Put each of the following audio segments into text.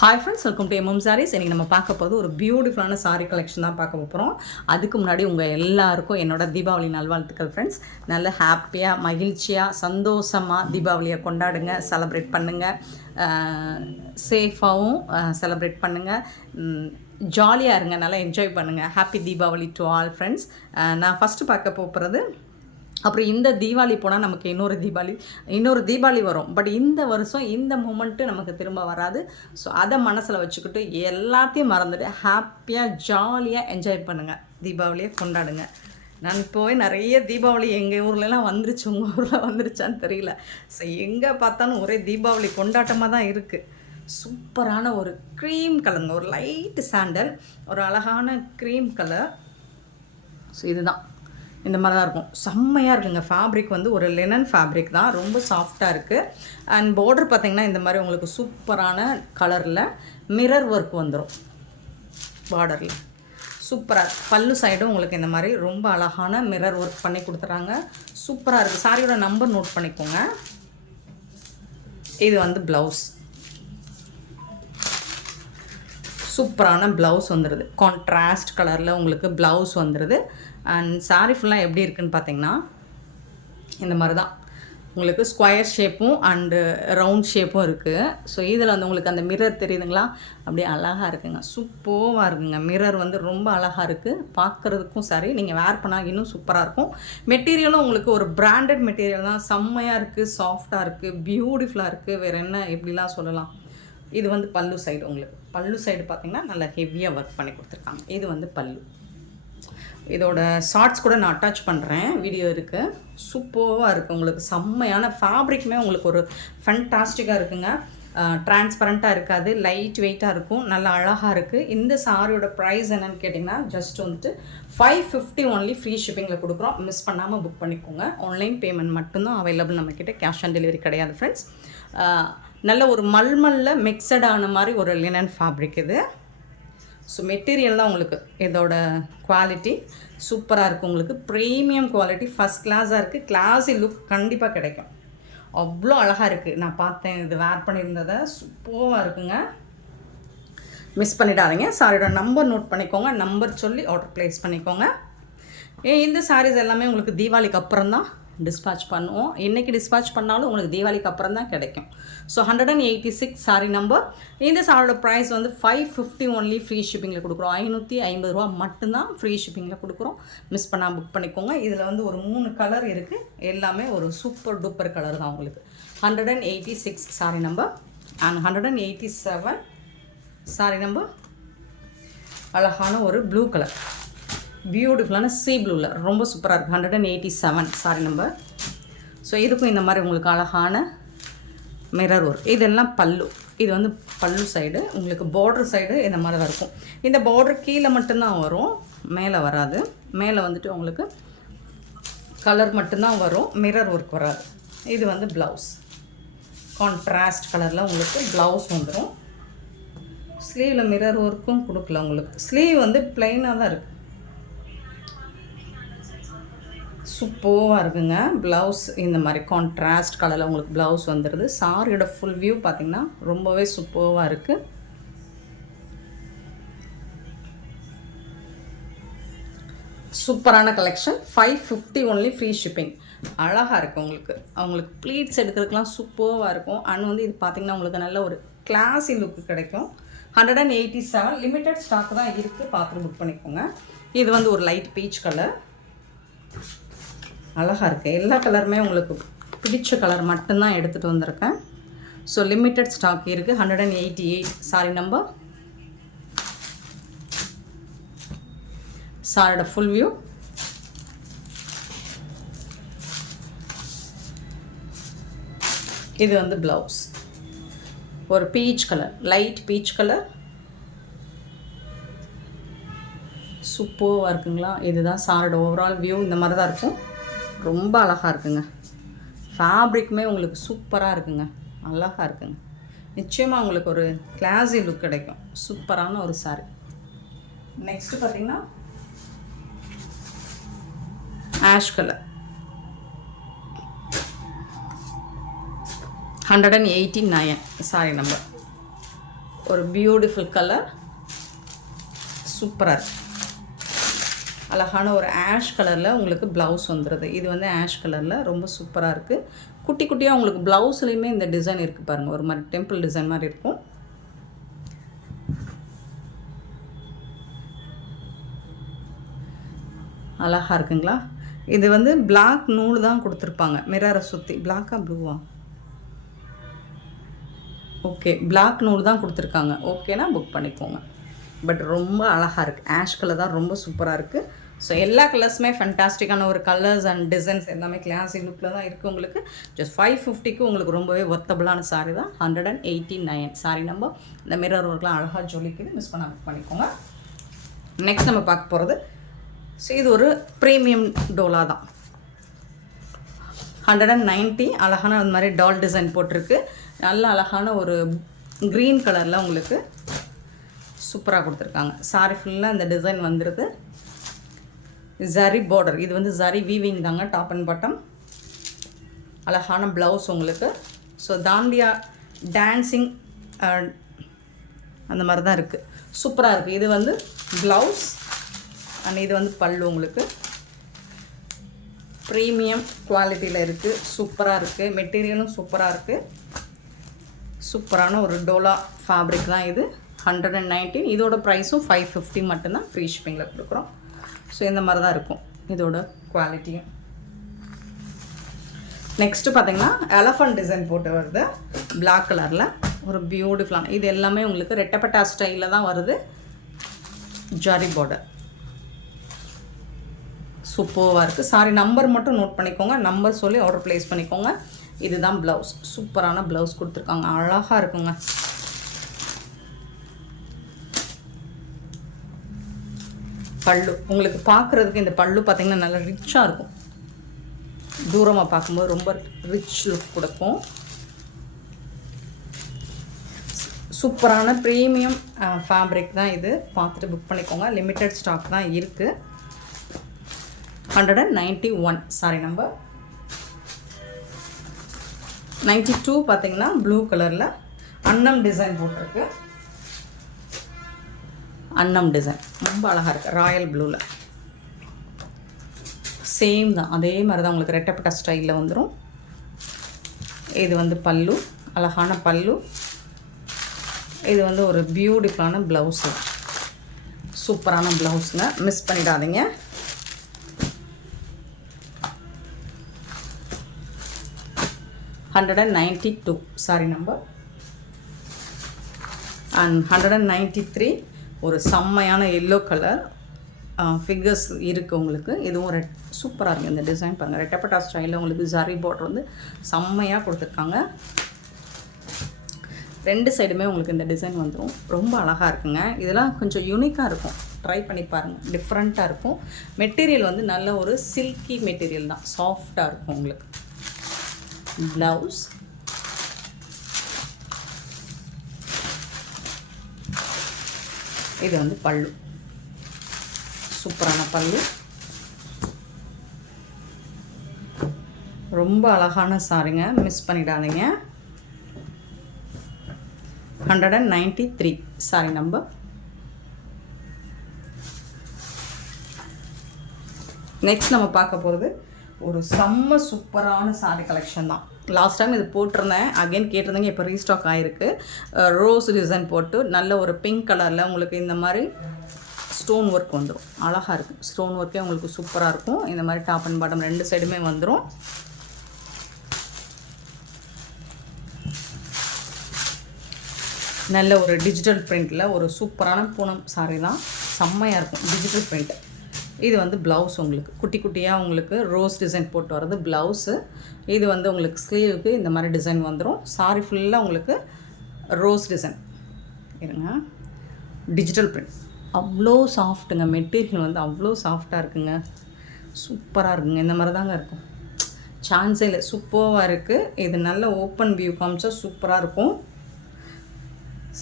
Hi friends, welcome to MM sarees. இன்றைக்கி நம்ம பார்க்க போகிறது ஒரு பியூட்டிஃபுல்லான சாரீ கலெக்ஷன் தான் பார்க்க போகிறோம். அதுக்கு முன்னாடி உங்கள் எல்லாருக்கும் என்னோட தீபாவளி நல்வாழ்த்துக்கள் ஃப்ரெண்ட்ஸ். நல்ல ஹாப்பியாக, மகிழ்ச்சியாக, சந்தோஷமாக தீபாவளியை கொண்டாடுங்க, செலப்ரேட் பண்ணுங்கள், சேஃபாகவும் செலப்ரேட் பண்ணுங்கள், ஜாலியாக இருங்க, நல்லா என்ஜாய் பண்ணுங்கள். Happy Deepavali to all friends. நான் ஃபஸ்ட்டு பார்க்க போகிறது, அப்புறம் இந்த தீபாவளி போனால் நமக்கு இன்னொரு தீபாவளி வரும். பட் இந்த வருஷம் இந்த மூமெண்ட்டு நமக்கு திரும்ப வராது. ஸோ அதை மனசில் வச்சுக்கிட்டு எல்லாத்தையும் மறந்துட்டு ஹாப்பியாக ஜாலியாக என்ஜாய் பண்ணுங்கள், தீபாவளியை கொண்டாடுங்க. நான் போய் நிறைய தீபாவளி எங்கள் ஊர்லலாம் வந்துருச்சு, உங்கள் ஊரில் வந்துருச்சான்னு தெரியல. ஸோ எங்கே பார்த்தாலும் ஒரே தீபாவளி கொண்டாட்டமாக தான் இருக்குது. சூப்பரான ஒரு க்ரீம் கலருங்க, ஒரு லைட்டு சாண்டல், ஒரு அழகான க்ரீம் கலர். ஸோ இதுதான் இந்த மாதிரி தான் இருக்கும். செம்மையாக இருக்குங்க. ஃபேப்ரிக் வந்து ஒரு லினன் ஃபேப்ரிக் தான், ரொம்ப சாஃப்டாக இருக்குது. அண்ட் பார்டர் பார்த்திங்கன்னா இந்த மாதிரி உங்களுக்கு சூப்பரான கலரில் மிரர் ஒர்க் வந்துடும் பார்டரில். சூப்பராக இருக்குது. பல்லு சைடும் உங்களுக்கு இந்த மாதிரி ரொம்ப அழகான மிரர் ஒர்க் பண்ணி கொடுத்துறாங்க. சூப்பராக இருக்குது. சாரியோட நம்பர் நோட் பண்ணிக்கோங்க. இது வந்து ப்ளவுஸ். சூப்பரான ப்ளவுஸ் வந்துடுது, கான்ட்ராஸ்ட் கலரில் உங்களுக்கு ப்ளவுஸ் வந்துடுது. அண்ட் சாரீ ஃபுல்லாக எப்படி இருக்குதுன்னு பார்த்தீங்கன்னா இந்த மாதிரி தான் உங்களுக்கு ஸ்கொயர் ஷேப்பும் அண்டு ரவுண்ட் ஷேப்பும் இருக்குது. ஸோ இதில் வந்து உங்களுக்கு அந்த மிரர் தெரியுதுங்களா, அப்படியே அழகாக இருக்குங்க, சூப்பராக இருக்குங்க. மிரர் வந்து ரொம்ப அழகாக இருக்குது பார்க்குறதுக்கும். சரி, நீங்கள் வேர் பண்ணால் இன்னும் சூப்பராக இருக்கும். மெட்டீரியலும் உங்களுக்கு ஒரு பிராண்டட் மெட்டீரியல் தான், செம்மையாக இருக்குது, சாஃப்டாக இருக்குது, பியூட்டிஃபுல்லாக இருக்குது. வேறு என்ன எப்படிலாம் சொல்லலாம். இது வந்து பல்லு சைடு. உங்களுக்கு பல்லு சைடு பார்த்திங்கன்னா நல்லா ஹெவியாக ஒர்க் பண்ணி கொடுத்துருக்காங்க. இது வந்து பல்லு. இதோட ஷார்ட்ஸ் கூட நான் அட்டாச் பண்ணுறேன், வீடியோ இருக்குது. சூப்பராக இருக்குது. உங்களுக்கு செம்மையான ஃபேப்ரிக்குமே உங்களுக்கு ஒரு ஃபண்டாஸ்டிக்காக இருக்குங்க. டிரான்ஸ்பரண்ட்டாக இருக்காது, லைட் வெயிட்டாக இருக்கும், நல்லா அழகாக இருக்குது. இந்த சாரியோட ப்ரைஸ் என்னென்னு கேட்டிங்கன்னா ஜஸ்ட் வந்துட்டு 550 ஒன்லி, ஃப்ரீ ஷிப்பிங்கில் கொடுக்குறோம். மிஸ் பண்ணாமல் புக் பண்ணிக்கோங்க. ஆன்லைன் பேமெண்ட் மட்டும்தான் அவைலபிள் நம்மக்கிட்ட, கேஷ் ஆன் டெலிவரி கிடையாது ஃப்ரெண்ட்ஸ். நல்ல ஒரு மல்மல்லில் மிக்சடான மாதிரி ஒரு லினன் ஃபேப்ரிக் இது. ஸோ மெட்டீரியல் தான் உங்களுக்கு இதோட குவாலிட்டி சூப்பராக இருக்குது. உங்களுக்கு ப்ரீமியம் குவாலிட்டி, ஃபஸ்ட் கிளாஸாக இருக்குது. கிளாஸி லுக் கண்டிப்பாக கிடைக்கும். அவ்வளோ அழகாக இருக்குது. நான் பார்த்தேன், இது வேர் பண்ணியிருந்ததை, சூப்பராக இருக்குங்க. மிஸ் பண்ணிடாதீங்க. சாரியோட நம்பர் நோட் பண்ணிக்கோங்க, நம்பர் சொல்லி ஆர்டர் ப்ளேஸ் பண்ணிக்கோங்க. இந்த சாரீஸ் எல்லாமே உங்களுக்கு தீபாவளிக்கு அப்புறம் தான் டிஸ்பேச் பண்ணுவோம். இன்றைக்கி டிஸ்பேச் பண்ணாலும் உங்களுக்கு தீபாவளிக்கு அப்புறம் தான் கிடைக்கும். So 186 sorry number. இந்த சாரியோட ப்ரைஸ் வந்து 550 ஒன்லி, ஃப்ரீ ஷிப்பிங்கில் கொடுக்குறோம். 550 ரூபா மட்டும்தான் ஃப்ரீ ஷிப்பிங்கில் கொடுக்குறோம். மிஸ் பண்ணால் புக் பண்ணிக்கோங்க. இதில் வந்து ஒரு 3 கலர் இருக்குது, எல்லாமே ஒரு சூப்பர் டூப்பர் கலர் தான் உங்களுக்கு. 186 sorry number and 187 sorry number. அழகான ஒரு ப்ளூ கலர், பியூட்டிஃபுல்லான சீ ப்ளூவில் ரொம்ப சூப்பராக இருக்குது. 187 சாரி நம்பர். ஸோ இதுக்கும் இந்த மாதிரி உங்களுக்கு அழகான மிரர் ஒர்க். இதெல்லாம் பல்லு. இது வந்து பல்லு சைடு. உங்களுக்கு பார்டர் சைடு இந்த மாதிரி தான் இருக்கும். இந்த பார்டர் கீழே மட்டும்தான் வரும், மேலே வராது. மேலே வந்துட்டு உங்களுக்கு கலர் மட்டும்தான் வரும், மிரர் ஒர்க் வராது. இது வந்து ப்ளவுஸ், கான்ட்ராஸ்ட் கலரில் உங்களுக்கு ப்ளவுஸ் வந்துடும். ஸ்லீவில் மிரர் ஒர்க்கும் கொடுக்கல உங்களுக்கு. ஸ்லீவ் வந்து ப்ளைனாக தான் இருக்குது, சூப்பராக இருக்குங்க. ப்ளவுஸ் இந்த மாதிரி கான்ட்ராஸ்ட் கலரில் உங்களுக்கு ப்ளவுஸ் வந்துடுது. சாரியோட ஃபுல் வியூ பார்த்திங்கன்னா ரொம்பவே சூப்பராக இருக்குது. சூப்பரான கலெக்ஷன். 550 only, free shipping. அழகாக இருக்குது உங்களுக்கு. அவங்களுக்கு ப்ளீட்ஸ் எடுக்கிறதுக்கெலாம் சூப்பராக இருக்கும். அண்ட் வந்து இது பார்த்திங்கன்னா உங்களுக்கு நல்ல ஒரு கிளாஸி லுக்கு கிடைக்கும். 187 லிமிட்டட் ஸ்டாக் தான் இருக்குது, பார்த்துட்டு புக் பண்ணிக்கோங்க. இது வந்து ஒரு லைட் பீச் கலர், அழகாக இருக்குது. எல்லா கலருமே உங்களுக்கு பிடிச்ச கலர் மட்டும்தான் எடுத்துகிட்டு வந்திருக்கேன். ஸோ லிமிட்டட் ஸ்டாக் இருக்குது. 188 சாரி நம்பர். சாரியோட ஃபுல் வியூ. இது வந்து ப்ளவுஸ், ஒரு peach colour, light peach colour, சூப்பராக இருக்குங்களா. இதுதான் சாரியோட ஓவரால் வியூ. இந்த மாதிரி தான் இருக்கும். ரொம்ப அழகாக இருக்குங்க. ஃபேப்ரிக்குமே உங்களுக்கு சூப்பராக இருக்குங்க, அழகாக இருக்குங்க. நிச்சயமாக உங்களுக்கு ஒரு கிளாஸி லுக் கிடைக்கும். சூப்பரான ஒரு சாரி. நெக்ஸ்ட்டு பார்த்திங்கன்னா ஆஷ் கலர், 189 சாரி நம்பர். ஒரு பியூட்டிஃபுல் கலர், சூப்பராக இருக்குது. அழகான ஒரு ஆஷ் கலரில் உங்களுக்கு ப்ளவுஸ் வந்துடுது. இது வந்து ஆஷ் கலரில் ரொம்ப சூப்பராக இருக்குது. குட்டி குட்டியாக உங்களுக்கு ப்ளவுஸ்லேயுமே இந்த டிசைன் இருக்குது பாருங்கள், ஒரு மாதிரி டெம்பிள் டிசைன் மாதிரி இருக்கும். அழகாக இருக்குங்களா? இது வந்து பிளாக் நூல் தான் கொடுத்துருப்பாங்க மிரரை சுற்றி. பிளாக்கா ப்ளூவா? ஓகே, பிளாக் நூல் தான் கொடுத்துருக்காங்க. ஓகேனா புக் பண்ணிக்கோங்க. பட் ரொம்ப அழகாக இருக்குது. ஆஷ் கலர் தான் ரொம்ப சூப்பராக இருக்குது. ஸோ எல்லா கலர்ஸுமே ஃபண்டாஸ்டிக்கான ஒரு கலர்ஸ் அண்ட் டிசைன்ஸ் எல்லாமே கிளாசிக் லுக்கில் தான் இருக்குது. உங்களுக்கு ஜஸ்ட் 550க்கு உங்களுக்கு ரொம்பவே ஒர்த்தபுளான சாரீ தான். 189 சாரீ நம்பர். இந்த மிரர் ஒர்க்லாம் அழகாக ஜொலிக்குது, மிஸ் பண்ண புக் பண்ணிக்கோங்க. நெக்ஸ்ட் நம்ம பார்க்க போகிறது, ஸோ இது ஒரு ப்ரீமியம் டோலா தான். 190 அழகான அந்த மாதிரி டால் டிசைன் போட்டிருக்கு. நல்ல அழகான ஒரு க்ரீன் கலரில் உங்களுக்கு சூப்பராக கொடுத்துருக்காங்க. சாரி ஃபுல்லாக இந்த டிசைன் வந்துடுது. ஜரி பார்டர், இது வந்து ஜரி வீவிங் தாங்க, டாப் அண்ட் பாட்டம். அழகான ப்ளவுஸ் உங்களுக்கு. ஸோ தாண்டியா டான்ஸிங் அந்த மாதிரி தான் இருக்குது. சூப்பராக இருக்குது. இது வந்து ப்ளவுஸ் அண்ட் இது வந்து பல்லு உங்களுக்கு. ப்ரீமியம் குவாலிட்டியில் இருக்குது, சூப்பராக இருக்குது. மெட்டீரியலும் சூப்பராக இருக்குது. சூப்பரான ஒரு டோலா ஃபேப்ரிக் தான் இது. 119. இதோட ப்ரைஸும் 550 மட்டும்தான். ஃப்ரீ ஷிப்பிங்கில் கொடுக்குறோம். ஸோ இந்த மாதிரி தான் இருக்கும் இதோட குவாலிட்டியும். நெக்ஸ்ட்டு பார்த்திங்கன்னா எலஃபண்ட் டிசைன் போட்டு வருது பிளாக் கலரில். ஒரு பியூட்டிஃபுல்லான, இது எல்லாமே உங்களுக்கு ரெட்டப்பட்டா ஸ்டைலில் தான் வருது. ஜரி பார்டர் சூப்பராக இருக்குது. சாரி நம்பர் மட்டும் நோட் பண்ணிக்கோங்க, நம்பர் சொல்லி ஆர்டர் ப்ளேஸ் பண்ணிக்கோங்க. இதுதான் ப்ளவுஸ். சூப்பரான ப்ளவுஸ் கொடுத்துருக்காங்க, அழகாக இருக்குங்க. பல்லு உங்களுக்கு பார்க்குறதுக்கு இந்த பல்லு பார்த்திங்கன்னா நல்லா ரிச்சாக இருக்கும். தூரமாக பார்க்கும்போது ரொம்ப ரிச் லுக் கொடுக்கும். சூப்பரான ப்ரீமியம் ஃபேப்ரிக் தான் இது. பார்த்துட்டு புக் பண்ணிக்கோங்க. லிமிட்டட் ஸ்டாக் தான் இருக்குது. 191 சாரி நம்பர். 92 பார்த்திங்கன்னா ப்ளூ கலரில் அன்னம் டிசைன் போட்டிருக்கு. அன்னம் டிசைன் ரொம்ப அழகாக இருக்குது. ராயல் ப்ளூவில் சேம் தான், அதே மாதிரி தான் உங்களுக்கு ரெட்டப்பட்ட ஸ்டைலில் வந்துடும். இது வந்து பல்லு, அழகான பல்லு. இது வந்து ஒரு பியூட்டிஃபுல்லான ப்ளவுஸு, சூப்பரான ப்ளவுஸுங்க, மிஸ் பண்ணிடாதீங்க. $192 சாரி நம்பர். அண்ட் 193 ஒரு செம்மையான எல்லோ கலர் ஃபிகர்ஸ் இருக்குது உங்களுக்கு. இதுவும் சூப்பராக இருக்குது இந்த டிசைன் பாருங்கள். ரெட்டப்பட்டா ஸ்டைலில் உங்களுக்கு ஜரி பார்டர் வந்து செம்மையாக கொடுத்துருக்காங்க. ரெண்டு சைடுமே உங்களுக்கு இந்த டிசைன் வந்துடும். ரொம்ப அழகாக இருக்குங்க. இதெல்லாம் கொஞ்சம் யூனிக்காக இருக்கும், ட்ரை பண்ணி பாருங்கள். டிஃப்ரெண்ட்டாக இருக்கும். மெட்டீரியல் வந்து நல்ல ஒரு சில்கி மெட்டீரியல் தான், சாஃப்டாக இருக்கும் உங்களுக்கு. ப்ளவுஸ் இது வந்து பல்லு, சூப்பரான பல்லு. ரொம்ப அழகான சாரிங்க, மிஸ் பண்ணிடாதீங்க. 193 சாரி நம்பர். நெக்ஸ்ட் நம்ம பார்க்க போகிறது ஒரு செம்ம சூப்பரான சாரி கலெக்ஷன் தான். லாஸ்ட் டைம் இது போட்டிருந்தேன், அகைன் கேட்டிருந்தேங்க. இப்போ ரீஸ்டாக் ஆகிருக்கு. ரோஸ் டிசைன் போட்டு நல்ல ஒரு பிங்க் கலரில் உங்களுக்கு இந்த மாதிரி ஸ்டோன் ஒர்க் வந்துடும். அழகாக இருக்குது. ஸ்டோன் ஒர்க்கே உங்களுக்கு சூப்பராக இருக்கும். இந்த மாதிரி டாப் அண்ட் பாட்டம் ரெண்டு சைடுமே வந்துடும். நல்ல ஒரு டிஜிட்டல் பிரிண்டில் ஒரு சூப்பரான பூனம் சாரி தான், செம்மையாக இருக்கும் டிஜிட்டல் பிரிண்ட். இது வந்து ப்ளவுஸ் உங்களுக்கு குட்டி குட்டியாக உங்களுக்கு ரோஸ் டிசைன் போட்டு வர்றது ப்ளவுஸு. இது வந்து உங்களுக்கு ஸ்லீவுக்கு இந்த மாதிரி டிசைன் வந்துடும். சாரி ஃபுல்லாக உங்களுக்கு ரோஸ் டிசைன். இருங்க, டிஜிட்டல் பிரிண்ட் அவ்வளோ சாஃப்ட்டுங்க. மெட்டீரியல் வந்து அவ்வளோ சாஃப்டாக இருக்குங்க, சூப்பராக இருக்குங்க. இந்த மாதிரி தாங்க இருக்கும், சான்ஸே இல்லை. சூப்பராக இருக்குது. இது நல்ல ஓப்பன் வியூ காமிச்சா சூப்பராக இருக்கும்,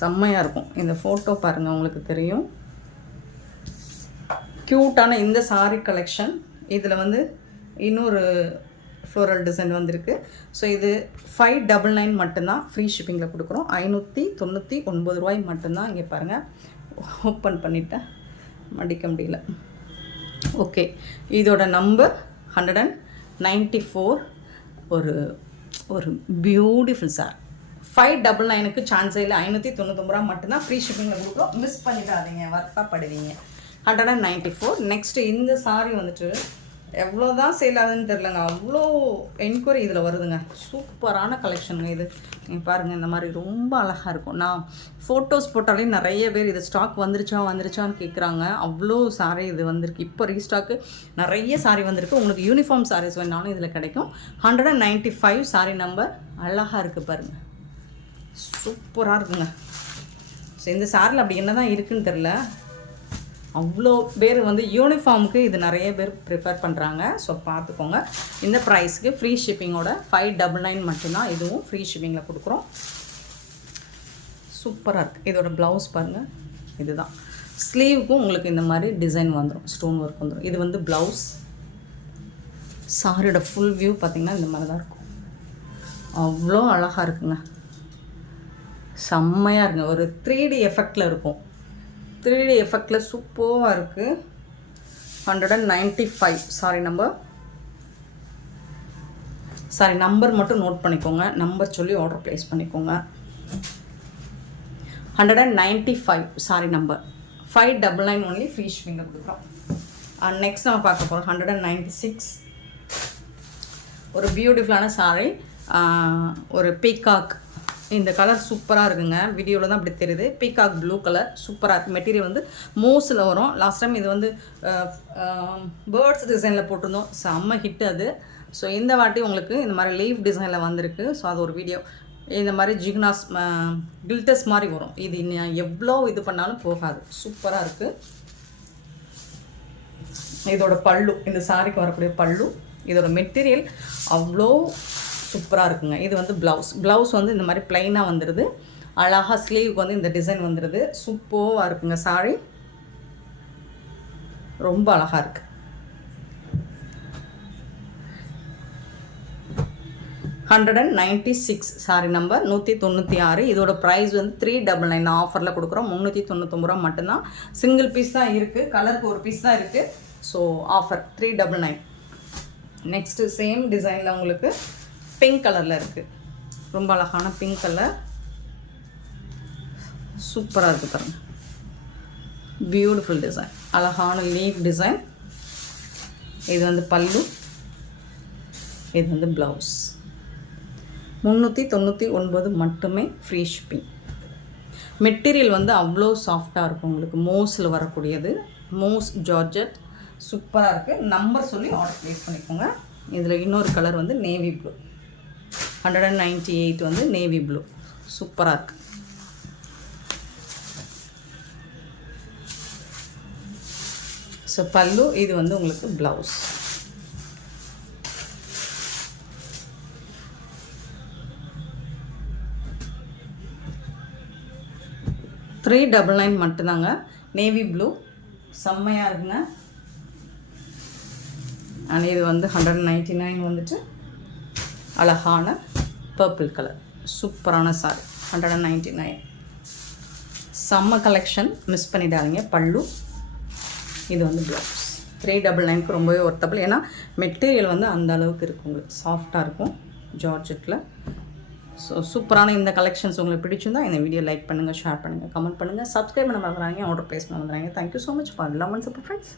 செம்மையாக இருக்கும். இந்த ஃபோட்டோ பாருங்கள், உங்களுக்கு தெரியும். க்யூட்டான இந்த சாரீ கலெக்ஷன். இதில் வந்து இன்னொரு ஃப்ளோரல் டிசைன் வந்திருக்கு. ஸோ இது 599 மட்டும்தான் ஃப்ரீ ஷிப்பிங்கில் கொடுக்குறோம். 599 ரூபாய் மட்டும்தான். இங்கே பாருங்கள், ஓப்பன் பண்ணிவிட்டேன், மடிக்க முடியல. ஓகே, இதோட நம்பர் 194. ஒரு பியூட்டிஃபுல் சார். 599க்கு சான்ஸே இல்லை. 599 ரூபா மட்டும்தான் ஃப்ரீ ஷிப்பிங்கில் கொடுக்குறோம். மிஸ் பண்ணிடாதீங்க, வருத்தப்படுவீங்க. 194. நெக்ஸ்ட்டு இந்த சாரீ வந்துட்டு எவ்வளோ தான் சேல் ஆகுதுன்னு தெரிலங்க, அவ்வளோ என்கொயரி இதில் வருதுங்க. சூப்பரான கலெக்ஷனுங்க இது. நீங்கள் பாருங்கள், இந்த மாதிரி ரொம்ப அழகாக இருக்கும். நான் ஃபோட்டோஸ் போட்டாலே நிறைய பேர் இது ஸ்டாக் வந்துருச்சான்னு கேட்குறாங்க. அவ்வளோ சாரீ இது வந்திருக்கு. இப்போ ரீஸ்டாக்கு நிறைய சாரீ வந்திருக்கு. உங்களுக்கு யூனிஃபார்ம் சாரீஸ் வேணாலும் இதில் கிடைக்கும். 195 சாரீ நம்பர். அழகாக இருக்குது பாருங்கள், சூப்பராக இருக்குங்க. ஸோ இந்த சாரியில் அப்படி என்ன தான் இருக்குதுன்னு தெரில, அவ்வளோ பேர் வந்து யூனிஃபார்முக்கு இது நிறைய பேர் ப்ரிப்பேர் பண்ணுறாங்க. ஸோ பார்த்துக்கோங்க. இந்த ப்ரைஸ்க்கு ஃப்ரீ ஷிப்பிங்கோட 599 மட்டும்தான். இதுவும் ஃப்ரீ ஷிப்பிங்கில் கொடுக்குறோம். சூப்பராக இருக்குது. இதோட ப்ளவுஸ் பாருங்கள், இதுதான். ஸ்லீவுக்கும் உங்களுக்கு இந்த மாதிரி டிசைன் வந்துடும், ஸ்டோன் ஒர்க் வந்துடும். இது வந்து ப்ளவுஸ். சாரியோட ஃபுல் வியூ பார்த்திங்கன்னா இந்த மாதிரி தான் இருக்கும். அவ்வளோ அழகாக இருக்குங்க, செம்மையாக இருக்குங்க. ஒரு 3D எஃபெக்டில் இருக்கும். 3D எஃபெக்டில் சூப்பராக இருக்குது. 195 நம்பர் மட்டும் நோட் பண்ணிக்கோங்க. நம்பர் சொல்லி ஆர்டர் ப்ளேஸ் பண்ணிக்கோங்க. 195 சாரி நம்பர். 599 ஒன்லி ஃப்ரீ ஷிப்பிங்கில் கொடுக்குறோம். நெக்ஸ்ட் நம்ம பார்க்க போகிறோம் 196. ஒரு பியூட்டிஃபுல்லான சாரி, ஒரு பீகாக். இந்த கலர் சூப்பராக இருக்குங்க. வீடியோவில் தான் அப்படி தெரியுது. பீகாக் ப்ளூ கலர் சூப்பராக இருக்குது. மெட்டீரியல் வந்து மோஸில் வரும். லாஸ்ட் டைம் இது வந்து பேர்ட்ஸ் டிசைனில் போட்டிருந்தோம், செம்ம ஹிட் அது. ஸோ இந்த வாட்டி உங்களுக்கு இந்த மாதிரி லீவ் டிசைனில் வந்திருக்கு. ஸோ அது ஒரு வீடியோ. இந்த மாதிரி ஜிக்னாஸ் கில்டஸ் மாதிரி வரும். இது எவ்வளோ இது பண்ணாலும் போகாது. சூப்பராக இருக்குது. இதோட பல்லு, இந்த சாரிக்கு வரக்கூடிய பல்லு. இதோட மெட்டீரியல் அவ்வளோ சூப்பராக இருக்குங்க. இது வந்து ப்ளவுஸ் வந்து இந்த மாதிரி ப்ளைனாக வந்துடுது. அழகாக ஸ்லீவுக்கு வந்து இந்த டிசைன் வந்துடுது. சூப்பராக இருக்குங்க சாரி, ரொம்ப அழகாக இருக்குது. 196 சாரி நம்பர். 196. இதோட ப்ரைஸ் வந்து 399 ஆஃபரில் கொடுக்குறோம். 399 ரூபா மட்டும்தான். சிங்கிள் பீஸ் தான் இருக்குது, கலருக்கு ஒரு பீஸ் தான் இருக்குது. So offer 399. நெக்ஸ்ட்டு சேம் டிசைனில் உங்களுக்கு பிங்க் கலரில் இருக்குது. ரொம்ப அழகான பிங்க் கலர், சூப்பராக இருக்குது பாருங்கள். பியூட்டிஃபுல் டிசைன், அழகான லீவ் டிசைன். இது வந்து பல்லு, இது வந்து ப்ளவுஸ். 399 மட்டுமே ஃப்ரீ ஷிப்பிங். மெட்டீரியல் வந்து அவ்வளோ சாஃப்டாக இருக்கும். உங்களுக்கு மோஸில் வரக்கூடியது, மோஸ் ஜார்ஜெட். சூப்பராக இருக்குது. நம்பர் சொல்லி ஆர்டர் ப்ளேஸ் பண்ணிக்கோங்க. இதில் இன்னொரு கலர் வந்து நேவி ப்ளூ. 198 வந்து நேவி ப்ளூ. சூப்பராக இருக்குது. ஸோ பல்லு, இது வந்து உங்களுக்கு ப்ளவுஸ். $399 மட்டும்தாங்க. நேவி ப்ளூ செம்மையாக இருக்குங்க. அண்ட் இது வந்து 199 வந்துட்டு அழகான பர்பிள் கலர், சூப்பரான சாரி. 199 செம்ம கலெக்ஷன், மிஸ் பண்ணிடாதீங்க. பல்லு, இது வந்து ப்ளவுஸ். 399க்கு ரொம்பவே ஒர்த்தபிள். ஏன்னா மெட்டீரியல் வந்து அந்த அளவுக்கு இருக்கும், உங்களுக்கு சாஃப்டாக இருக்கும் ஜார்ஜெட்டில். ஸோ சூப்பரான இந்த கலெக்ஷன்ஸ் உங்களுக்கு பிடிச்சிருந்தா இந்த வீடியோ லைக் பண்ணுங்கள், ஷேர் பண்ணுங்கள், கமெண்ட் பண்ணுங்கள், சப்ஸ்கிரைப் பண்ண மறந்துறாங்க, ஆர்டர் ப்ளேஸ் பண்ண மறந்துறாங்க. Thank you so much for love and support friends.